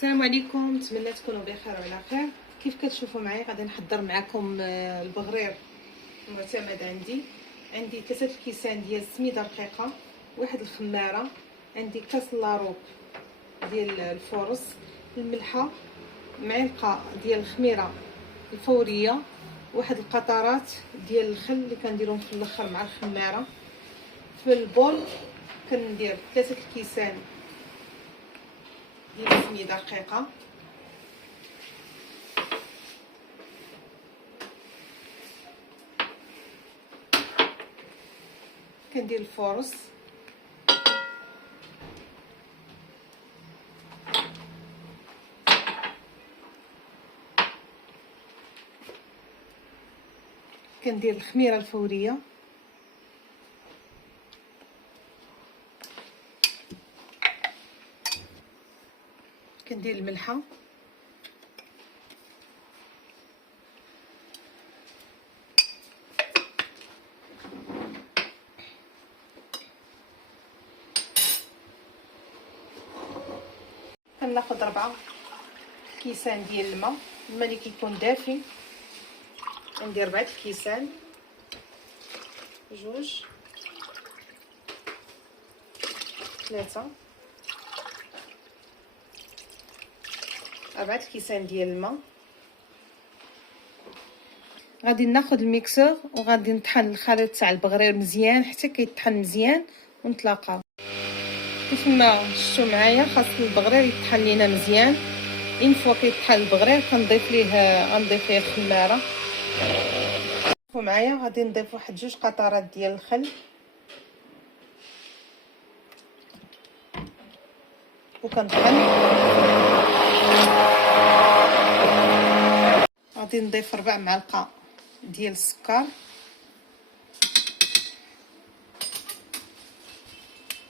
السلام عليكم، نتمنى تكونوا بخير وعلى خير. كيف كتشوفوا معايا غادي نحضر معكم البغرير المعتمد. عندي 3 الكيسان ديال السميده رقيقه، واحد الخماره، عندي كاس لاروب ديال الفورص، الملحه، معلقه ديال الخميره الفوريه، واحد القطرات ديال الخل اللي كنديرهم في الاخر مع الخماره. في البول كندير 3 الكيسان ديال السميده رقيقه، كندير الفورص، كندير الخميره الفوريه، كندير الملحه، كناخذ 4 كيسان ديال الماء اللي كيكون دافي. ندير 4 كيسان، 2 3 4 كيسان ديال الماء. غادي ناخذ الميكسور وغادي نطحن الخليط تاع البغرير مزيان حتى كيطحن مزيان ونتلاقاو. كيف ما شفتوا معايا خاص البغرير يطحن لينا مزيان. اين فوا كيطحن البغرير غنضيف ليه الخماره. شوفوا معايا غادي نضيف واحد 2 قطرات ديال الخل وكنطحن. غادي نضيف 4 معالق ديال السكر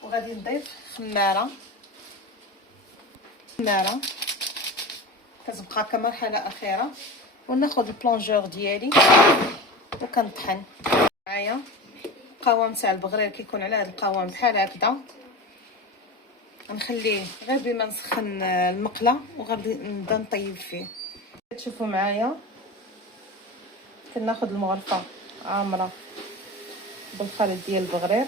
وغادي نضيف خماره كتبقى كمرحله اخيره. وناخذ البلونجور ديالي وكنطحن. معايا القوام تاع البغرير كيكون على هذا القوام بحال هكذا. غنخليه غير بما نسخن المقله وغادي نبدا نطيب فيه. تشوفوا معايا كناخذ المغرفه عامره بالخليط ديال البغرير.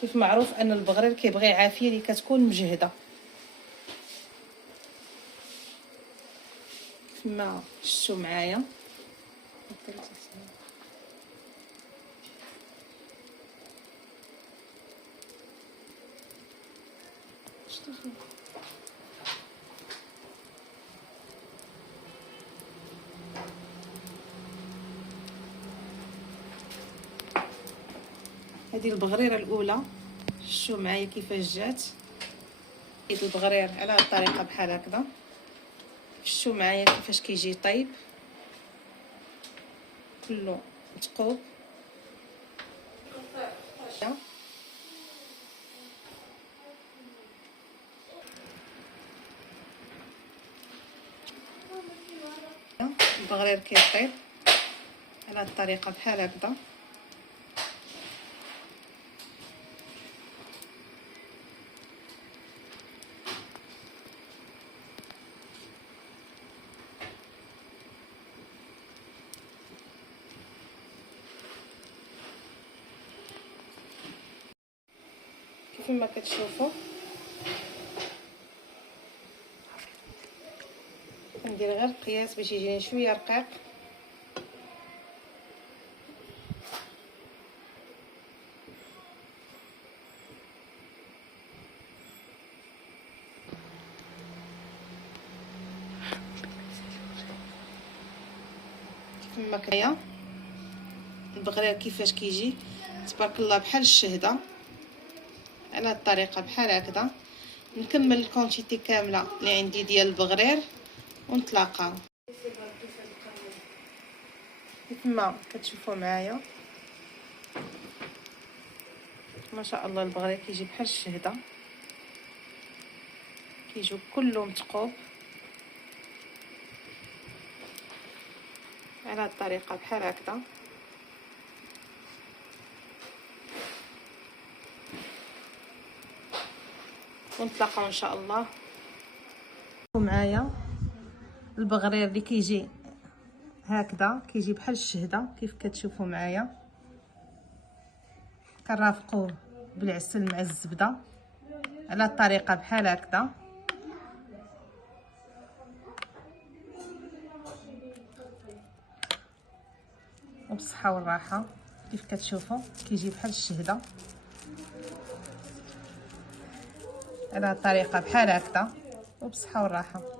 كيف معروف ان البغرير كيبغي عافيه اللي كتكون مجهده. كما شفتوا معايا هذه البغريره الاولى. شفتوا معايا كيفاش جات. كيد البغرير على هذه الطريقه بحال هكذا. شفتوا معايا كيفاش كيجي طيب كله متقوب. البغرير كيطيب على هذه الطريقه بحال هكذا. كيف ما كتشوفوا ندير غير القياس باش يجيني شويه رقيق. كيف ما كايا البغرير كيفاش كيجي تبارك الله بحال الشهده على هذه الطريقه بحال هكذا. نكمل الكونتيتي كامله اللي عندي ديال البغرير ونتلاقاو. كيف ما كتشوفوا معايا ما شاء الله البغرير كيجي بحال الشهده، كيجيو كله متقوب على هذه الطريقه بحال هكذا. ونتلاقاو ان شاء الله. معايا البغرير اللي كيجي هكذا، كيجي بحال الشهده كيف كتشوفوا معايا، كنرافقوه بالعسل مع الزبده على الطريقه بحال هكذا. وبالصحه والراحه. كيف كتشوفوا كيجي بحال الشهده على الطريقه بحال هكذا، وبالصحه والراحه.